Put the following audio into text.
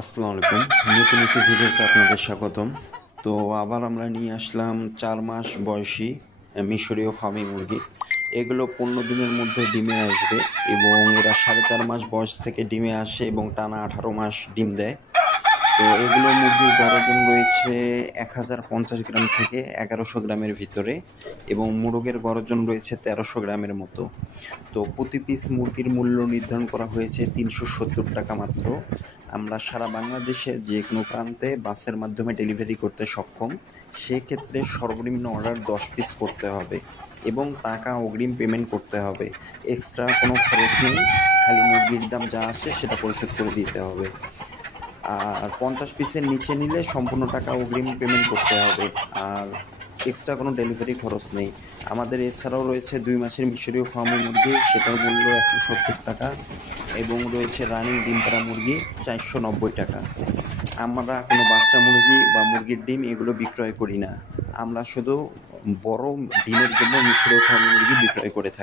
আসসালামু আলাইকুম। নতুন একটি ভিডিওতে আপনাদের স্বাগতম। তো আবার আমরা নিয়ে আসলাম 4 মাস বয়সী মিশরীয় ফার্মি মুরগি। এগুলো 15 দিনের মধ্যে ডিমে আসবে এবং এরা 4.5 মাস বয়স থেকে ডিমে আসে এবং টানা 18 মাস ডিম দেয়। তো এগুলো মুরগির গড় ওজন রয়েছে 1050 গ্রাম থেকে 1100 গ্রামের ভিতরে এবং মোরগের গড় ওজন রয়েছে 1300 গ্রামের মতো। তো প্রতি পিস মুরগির মূল্য নির্ধারণ করা হয়েছে 370 টাকা মাত্র। আমরা সারা বাংলাদেশে যে কোনো প্রান্তে বাসের মাধ্যমে ডেলিভারি করতে সক্ষম। সেক্ষেত্রে সর্বনিম্ন অর্ডার 10 পিস করতে হবে এবং টাকা অগ্রিম পেমেন্ট করতে হবে। এক্সট্রা কোনো খরচ নেই, খালি মুরগির দাম যা আসে সেটা পরিশোধ করে দিতে হবে। আর 50 পিসের নিচে নিলে সম্পূর্ণ টাকা অগ্রিম পেমেন্ট করতে হবে, আর এক্সট্রা কোনো ডেলিভারি খরচ নেই। আমাদের এছাড়াও রয়েছে 2 মাসের মিশরীয় ফার্মি মুরগি, সেটার মূল্য 170 টাকা এবং রয়েছে রানিং ডিম পাড়া মুরগি 490 টাকা। আমরা কোনো বাচ্চা মুরগি বা মুরগির ডিম এগুলো বিক্রয় করি না। আমরা শুধু বড় ডিমের জন্য মিশরীয় ফার্মি মুরগি বিক্রয় করে থাকি।